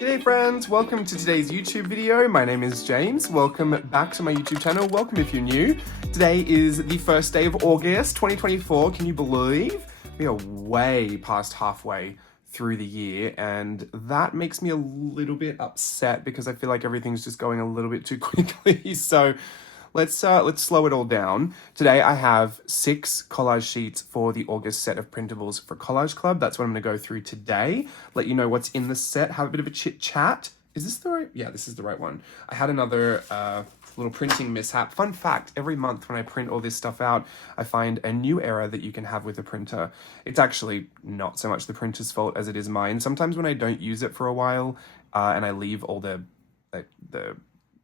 G'day friends, welcome to today's YouTube video. My name is James. Welcome back to my YouTube channel. Welcome if you're new. Today is the first day of August 2024. Can you believe? We are way past halfway through the year, and that makes me a little bit upset because I feel like everything's just going a little bit too quickly. So let's slow it all down. Today I have 6 collage sheets for the August set of printables for Collage Club. That's what I'm going to go through today. Let you know what's in the set, have a bit of a chit chat. Is this the right? Yeah, this is the right one. I had another little printing mishap. Fun fact, every month when I print all this stuff out, I find a new error that you can have with the printer. It's actually not so much the printer's fault as it is mine. Sometimes when I don't use it for a while and I leave all the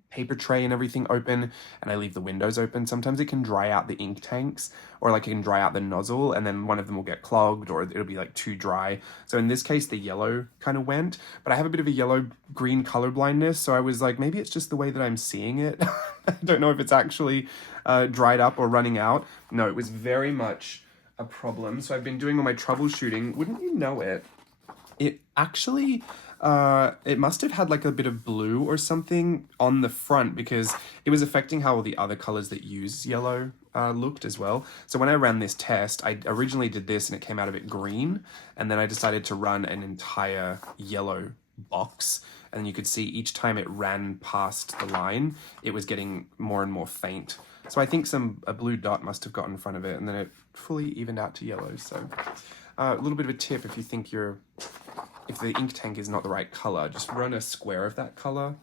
paper tray and everything open and I leave the windows open, sometimes it can dry out the ink tanks, or like it can dry out the nozzle, and then one of them will get clogged or it'll be like too dry. So in this case the yellow kind of went, but I have a bit of a yellow green color blindness, so I was like, maybe it's just the way that I'm seeing it. I don't know if it's actually dried up or running out. No, it was very much a problem. So I've been doing all my troubleshooting. Wouldn't you know it, it actually it must have had like a bit of blue or something on the front, because it was affecting how all the other colors that use yellow looked as well. So when I ran this test, I originally did this and it came out a bit green, and then I decided to run an entire yellow box, and you could see each time it ran past the line, it was getting more and more faint. So I think a blue dot must have got in front of it, and then it fully evened out to yellow. So a little bit of a tip, if you think if the ink tank is not the right color, just run a square of that color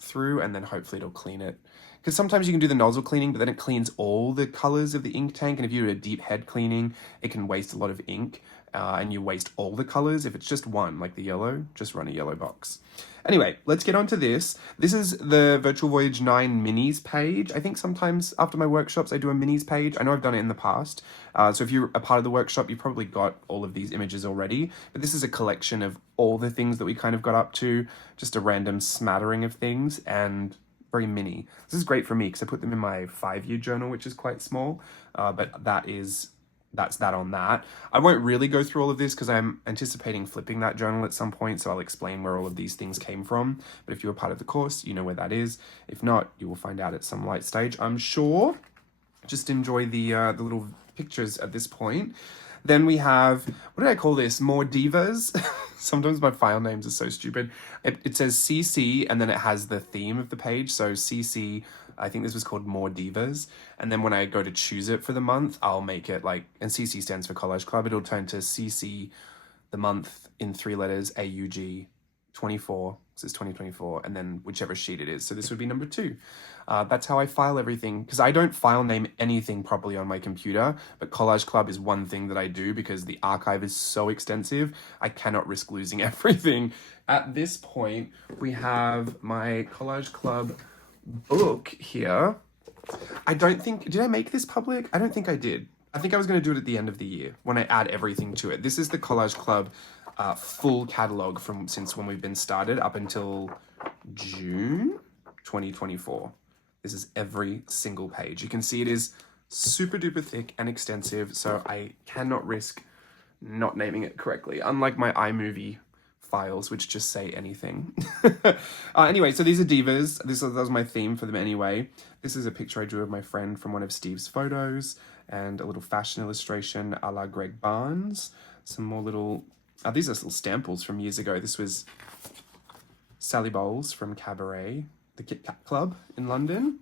through and then hopefully it'll clean it. Because sometimes you can do the nozzle cleaning, but then it cleans all the colors of the ink tank, and if you do a deep head cleaning, it can waste a lot of ink and you waste all the colors. If it's just one, like the yellow, just run a yellow box. Anyway, let's get on to this. This is the Virtual Voyage 9 minis page. I think sometimes after my workshops, I do a minis page. I know I've done it in the past. So if you're a part of the workshop, you've probably got all of these images already. But this is a collection of all the things that we kind of got up to, just a random smattering of things, and very mini. This is great for me because I put them in my 5-year journal, which is quite small, but that's that on that. I won't really go through all of this because I'm anticipating flipping that journal at some point, so I'll explain where all of these things came from. But if you're a part of the course, you know where that is. If not, you will find out at some light stage, I'm sure. Just enjoy the little pictures at this point. Then we have, what did I call this? More Divas. Sometimes my file names are so stupid. It says CC, and then it has the theme of the page. So CC, I think this was called More Divas. And then when I go to choose it for the month, I'll make it like, and CC stands for Collage Club. It'll turn to CC, the month in 3 letters, AUG 24. This is 2024, and then whichever sheet it is. So this would be number 2. That's how I file everything, because I don't file name anything properly on my computer, but Collage Club is one thing that I do because the archive is so extensive. I cannot risk losing everything. At this point, we have my Collage Club book here. I don't think, did I make this public? I don't think I did. I think I was going to do it at the end of the year when I add everything to it. This is the Collage Club full catalog since when we've been started up until June 2024. This is every single page. You can see it is super duper thick and extensive, so I cannot risk not naming it correctly, unlike my iMovie files, which just say anything. Anyway, so these are Divas. That was my theme for them anyway. This is a picture I drew of my friend from one of Steve's photos, and a little fashion illustration a la Greg Barnes. Some more little, these are little samples from years ago. This was Sally Bowles from Cabaret, the Kit Kat Club in London.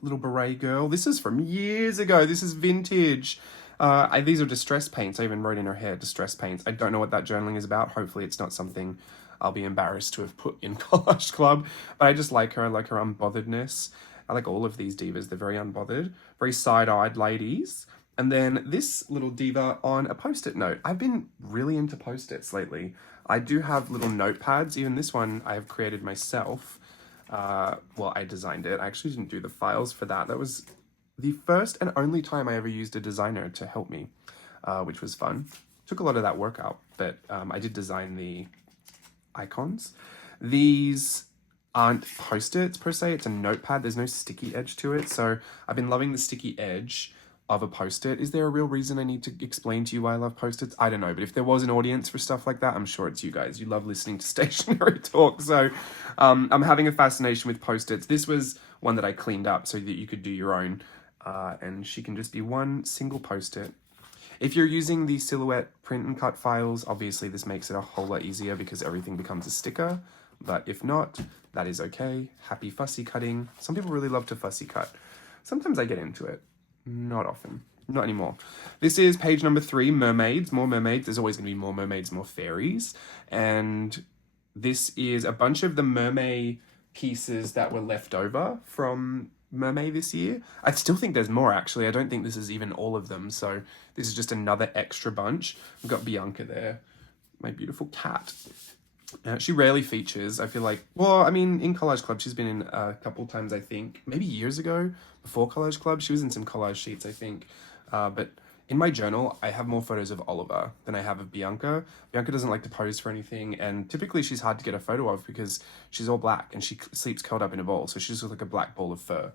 Little beret girl. This is from years ago. This is vintage. These are distress paints. I even wrote in her hair, distress paints. I don't know what that journaling is about. Hopefully it's not something I'll be embarrassed to have put in Collage Club. But I just like her. I like her unbotheredness. I like all of these divas. They're very unbothered, very side-eyed ladies. And then this little diva on a post-it note. I've been really into post-its lately. I do have little notepads. Even this one I have created myself. Well, I designed it. I actually didn't do the files for that. That was the first and only time I ever used a designer to help me, which was fun. Took a lot of that work out, but I did design the icons. These aren't post-its per se, it's a notepad. There's no sticky edge to it, so I've been loving the sticky edge of a post-it. Is there a real reason I need to explain to you why I love post-its? I don't know, but if there was an audience for stuff like that, I'm sure it's you guys. You love listening to stationery talk. So I'm having a fascination with post-its. This was one that I cleaned up so that you could do your own. And she can just be one single post-it. If you're using the Silhouette print and cut files, obviously this makes it a whole lot easier because everything becomes a sticker. But if not, that is okay. Happy fussy cutting. Some people really love to fussy cut. Sometimes I get into it. Not often. Not anymore. This is page number 3, Mermaids. More mermaids. There's always going to be more mermaids, more fairies. And this is a bunch of the mermaid pieces that were left over from Mermaid this year. I still think there's more, actually. I don't think this is even all of them. So this is just another extra bunch. We've got Bianca there, my beautiful cat. She rarely features. I feel like, well, I mean, in Collage Club, she's been in a couple times, I think. Maybe years ago, before Collage Club. She was in some collage sheets, I think. But in my journal, I have more photos of Oliver than I have of Bianca. Bianca doesn't like to pose for anything, and typically she's hard to get a photo of because she's all black and she sleeps curled up in a ball, so she's just like a black ball of fur.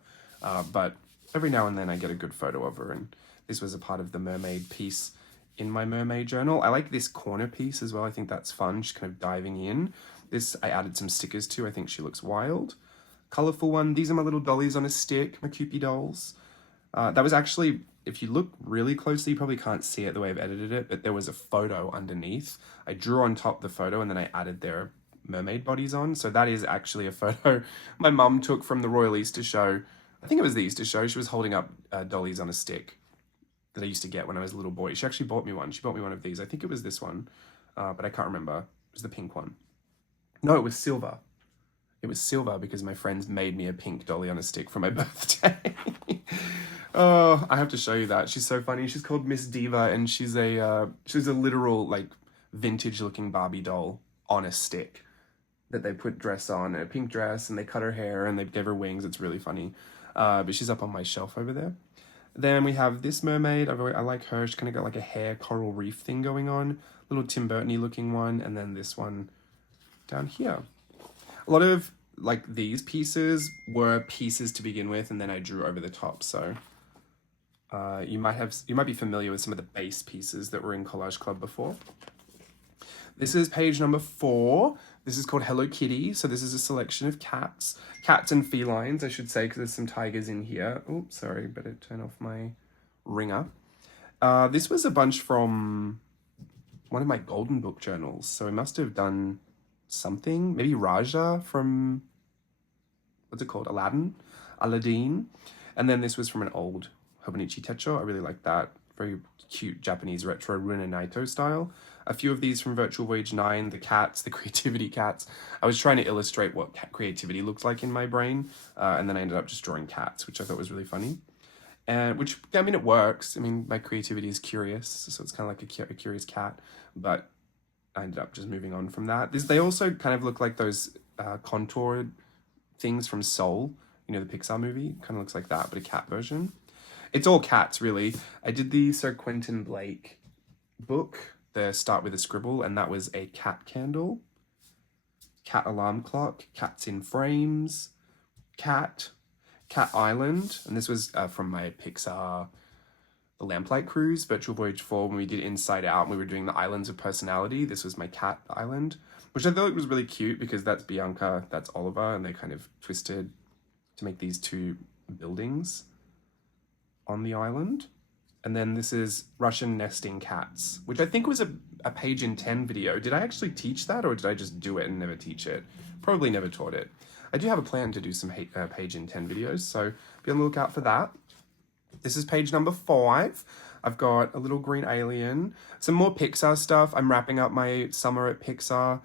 But every now and then I get a good photo of her, and this was a part of the mermaid piece in my mermaid journal. I like this corner piece as well. I think that's fun. She's kind of diving in. This I added some stickers to. I think she looks wild. Colorful one. These are my little dollies on a stick, my Kewpie dolls. That was actually, if you look really closely, you probably can't see it the way I've edited it, but there was a photo underneath. I drew on top the photo and then I added their mermaid bodies on. So that is actually a photo my mum took from the Royal Easter Show. I think it was the Easter Show. She was holding up dollies on a stick that I used to get when I was a little boy. She actually bought me one. She bought me one of these. I think it was this one, but I can't remember. It was the pink one. No, it was silver. It was silver because my friends made me a pink dolly on a stick for my birthday. Oh, I have to show you that. She's so funny. She's called Miss Diva, and she's a literal, like, vintage-looking Barbie doll on a stick that they put dress on, a pink dress, and they cut her hair, and they gave her wings. It's really funny. But she's up on my shelf over there. Then we have this mermaid. I like her. She's kind of got like a hair coral reef thing going on. Little Tim Burton-y looking one. And then this one down here. A lot of like these pieces were pieces to begin with, and then I drew over the top. So you might be familiar with some of the base pieces that were in Collage Club before. This is page number 4. This is called Hello Kitty. So this is a selection of cats and felines, I should say, because there's some tigers in here. Oh, sorry, better turn off my ringer. This was a bunch from one of my Golden Book journals. So I must have done something, maybe Raja from, what's it called? Aladdin. And then this was from an old Hobonichi Techo. I really like that. Very cute Japanese retro Runa Naito style. A few of these from Virtual Voyage 9, the cats, the creativity cats. I was trying to illustrate what cat creativity looks like in my brain, and then I ended up just drawing cats, which I thought was really funny. And which, I mean, it works. I mean, my creativity is curious, so it's kind of like a curious cat, but I ended up just moving on from that. They also kind of look like those contoured things from Soul, you know, the Pixar movie. Kind of looks like that, but a cat version. It's all cats, really. I did the Sir Quentin Blake book, the Start With a Scribble, and that was a cat candle, cat alarm clock, cats in frames, cat island, and this was from my Pixar The Lamplight Cruise, Virtual Voyage 4, when we did Inside Out, and we were doing the Islands of Personality. This was my cat island, which I thought was really cute because that's Bianca, that's Oliver, and they kind of twisted to make these two buildings on the island. And then this is Russian nesting cats, which I think was a page in 10 video. Did I actually teach that, or did I just do it and never teach it? Probably never taught it. I do have a plan to do some page in 10 videos, so be on the lookout for that. This is page number 5. I've got a little green alien, some more Pixar stuff. I'm wrapping up my summer at Pixar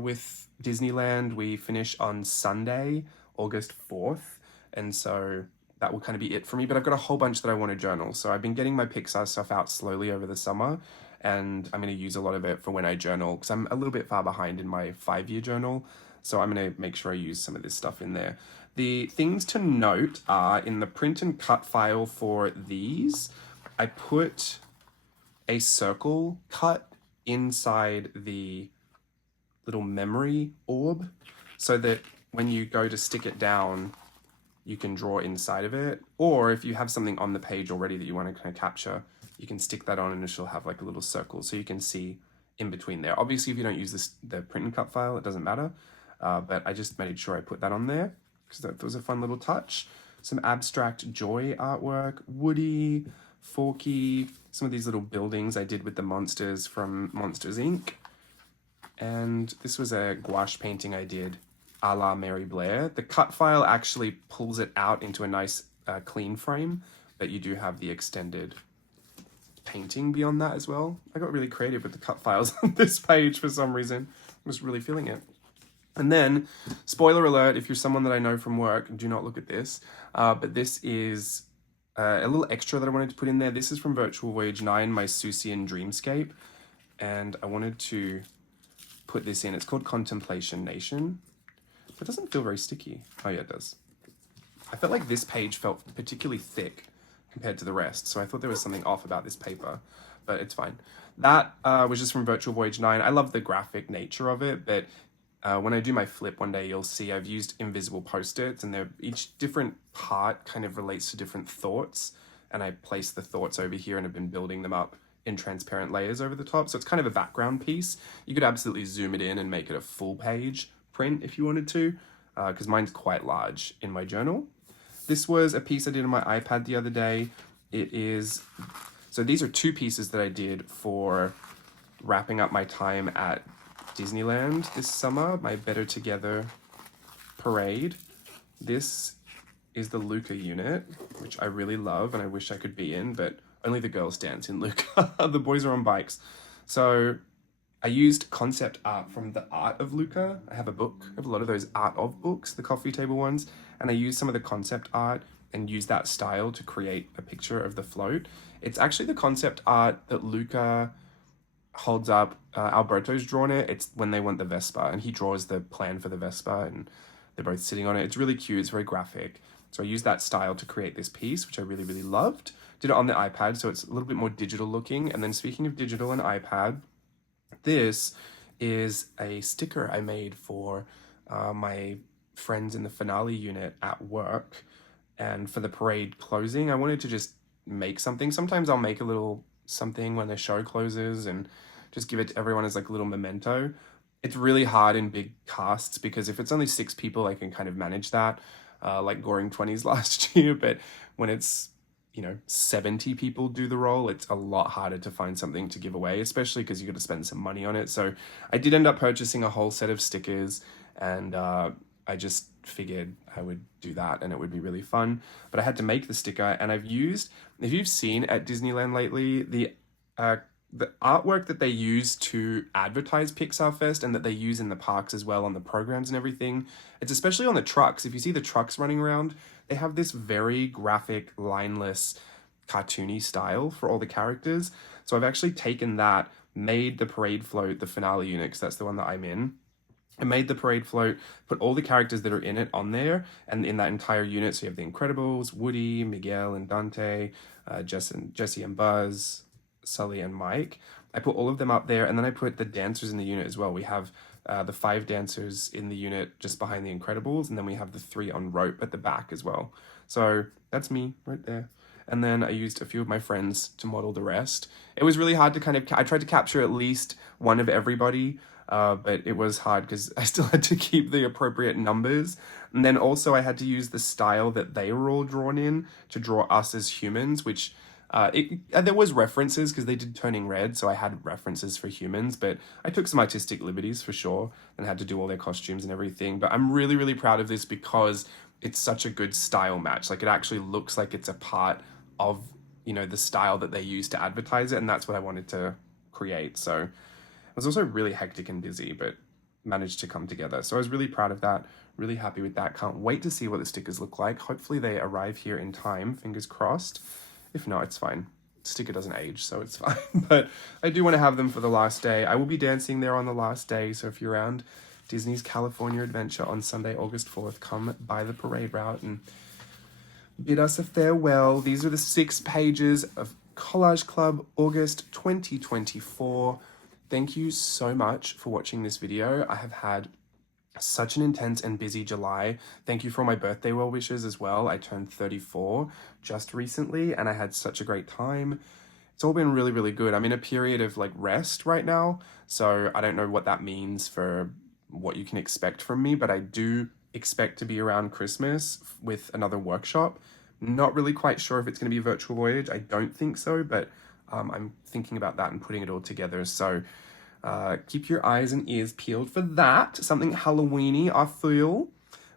with Disneyland. We finish on Sunday, August 4th, and so that will kind of be it for me, but I've got a whole bunch that I want to journal. So I've been getting my Pixar stuff out slowly over the summer, and I'm going to use a lot of it for when I journal, because I'm a little bit far behind in my 5-year journal. So I'm going to make sure I use some of this stuff in there. The things to note are in the print and cut file for these, I put a circle cut inside the little memory orb so that when you go to stick it down, you can draw inside of it. Or if you have something on the page already that you want to kind of capture, you can stick that on and it'll have like a little circle so you can see in between there. Obviously, if you don't use the print and cut file, it doesn't matter. But I just made sure I put that on there because that was a fun little touch. Some abstract joy artwork, Woody, Forky, some of these little buildings I did with the monsters from Monsters, Inc. And this was a gouache painting I did a la Mary Blair. The cut file actually pulls it out into a nice clean frame, but you do have the extended painting beyond that as well. I got really creative with the cut files on this page for some reason. I was really feeling it. And then, spoiler alert, if you're someone that I know from work, do not look at this. But this is a little extra that I wanted to put in there. This is from Virtual Voyage 9, my Susian Dreamscape. And I wanted to put this in. It's called Contemplation Nation. It doesn't feel very sticky. Oh yeah, it does. I felt like this page felt particularly thick compared to the rest, so I thought there was something off about this paper, but it's fine. That was just from Virtual Voyage 9. I love the graphic nature of it, but when I do my flip one day, you'll see I've used invisible post-its, and each different part kind of relates to different thoughts, and I place the thoughts over here and have been building them up in transparent layers over the top, so it's kind of a background piece. You could absolutely zoom it in and make it a full page print if you wanted to, because mine's quite large in my journal. This was a piece I did on my iPad the other day. So these are two pieces that I did for wrapping up my time at Disneyland this summer, my Better Together parade. This is the Luca unit, which I really love and I wish I could be in, but only the girls dance in Luca. The boys are on bikes. So I used concept art from the Art of Luca. I have a book. I have a lot of those art of books, the coffee table ones, and I used some of the concept art and used that style to create a picture of the float. It's actually the concept art that Luca holds up. Alberto's drawn it. It's when they want the Vespa, and he draws the plan for the Vespa, and they're both sitting on it. It's really cute. It's very graphic. So I used that style to create this piece, which I really, really loved. Did it on the iPad, so it's a little bit more digital looking. And then speaking of digital and iPad, this is a sticker I made for my friends in the finale unit at work. And for the parade closing, I wanted to just make something. Sometimes I'll make a little something when the show closes and just give it to everyone as like a little memento. It's really hard in big casts because if it's only 6 people, I can kind of manage that, like Goring 20s last year. But when it's 70 people do the role, it's a lot harder to find something to give away, especially because you got to spend some money on it. So I did end up purchasing a whole set of stickers, and I just figured I would do that and it would be really fun. But I had to make the sticker, and I've used, if you've seen at Disneyland lately, the artwork that they use to advertise Pixar Fest and that they use in the parks as well on the programs and everything, it's especially on the trucks. If you see the trucks running around, they have this very graphic, lineless, cartoony style for all the characters. So I've actually taken that, made the parade float, the finale unit, because that's the one that I'm in. I made the parade float, put all the characters that are in it on there, and in that entire unit, so you have the Incredibles, Woody, Miguel and Dante, Jesse and Buzz, Sully and Mike. I put all of them up there, and then I put the dancers in the unit as well. We have the 5 dancers in the unit just behind the Incredibles, and then we have the 3 on rope at the back as well. So that's me right there. And then I used a few of my friends to model the rest. It was really hard to I tried to capture at least one of everybody, but it was hard because I still had to keep the appropriate numbers. And then also I had to use the style that they were all drawn in to draw us as humans, which there was references because they did Turning Red, so I had references for humans, but I took some artistic liberties for sure and had to do all their costumes and everything. But I'm really, really proud of this because it's such a good style match. Like, it actually looks like it's a part of, the style that they use to advertise it, and that's what I wanted to create. So it was also really hectic and busy, but managed to come together. So I was really proud of that, really happy with that. Can't wait to see what the stickers look like. Hopefully they arrive here in time, fingers crossed. If not, it's fine. The sticker doesn't age, so it's fine. But I do want to have them for the last day. I will be dancing there on the last day, so if you're around Disney's California Adventure on Sunday, August 4th, come by the parade route and bid us a farewell. These are the 6 pages of Collage Club August 2024. Thank you so much for watching this video. I have had such an intense and busy July. Thank you for all my birthday well wishes as well. I turned 34 just recently and I had such a great time. It's all been really, really good. I'm in a period of like rest right now, so I don't know what that means for what you can expect from me, but I do expect to be around Christmas with another workshop. Not really quite sure if it's going to be a virtual voyage. I don't think so, but I'm thinking about that and putting it all together. So keep your eyes and ears peeled for that. Something Halloween-y, I feel.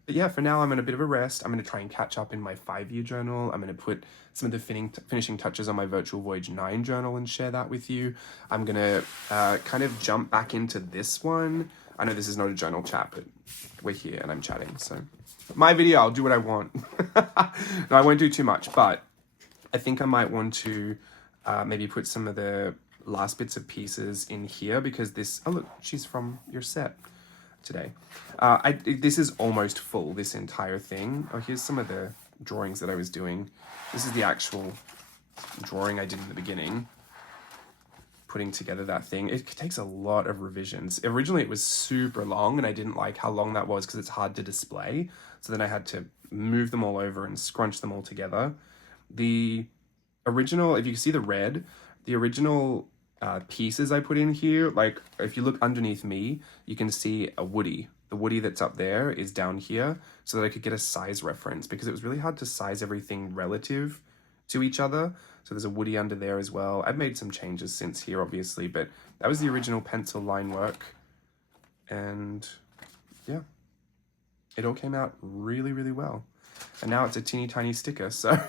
But yeah, for now, I'm in a bit of a rest. I'm going to try and catch up in my 5-year journal. I'm going to put some of the finishing touches on my Virtual Voyage 9 journal and share that with you. I'm going to kind of jump back into this one. I know this is not a journal chat, but we're here and I'm chatting. So my video, I'll do what I want. No, I won't do too much, but I think I might want to maybe put some of the last bits of pieces in here because this, oh look, she's from your set today. This is almost full, this entire thing. Oh, here's some of the drawings that I was doing. This is the actual drawing I did in the beginning, putting together that thing. It takes a lot of revisions. Originally it was super long and I didn't like how long that was because it's hard to display. So then I had to move them all over and scrunch them all together. The original, if you can see the red, the original pieces I put in here, like if you look underneath me, you can see a Woody. The Woody that's up there is down here so that I could get a size reference because it was really hard to size everything relative to each other. So there's a Woody under there as well. I've made some changes since here, obviously, but that was the original pencil line work. And yeah, it all came out really, really well. And now it's a teeny tiny sticker. So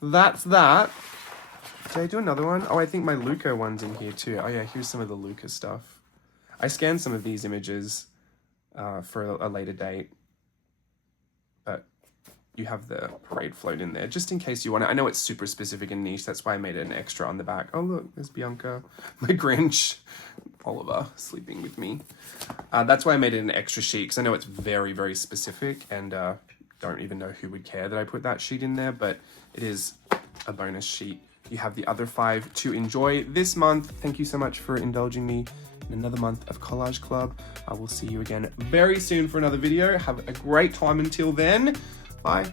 that's that. Did I do another one? Oh, I think my Luca one's in here too. Oh yeah, here's some of the Luca stuff. I scanned some of these images for a later date, but you have the parade float in there just in case you want it. I know it's super specific and niche. That's why I made it an extra on the back. Oh look, there's Bianca, my Grinch, Oliver sleeping with me. That's why I made it an extra sheet because I know it's very, very specific and don't even know who would care that I put that sheet in there, but it is a bonus sheet. You have the other 5 to enjoy this month. Thank you so much for indulging me in another month of Collage Club. I will see you again very soon for another video. Have a great time until then. Bye.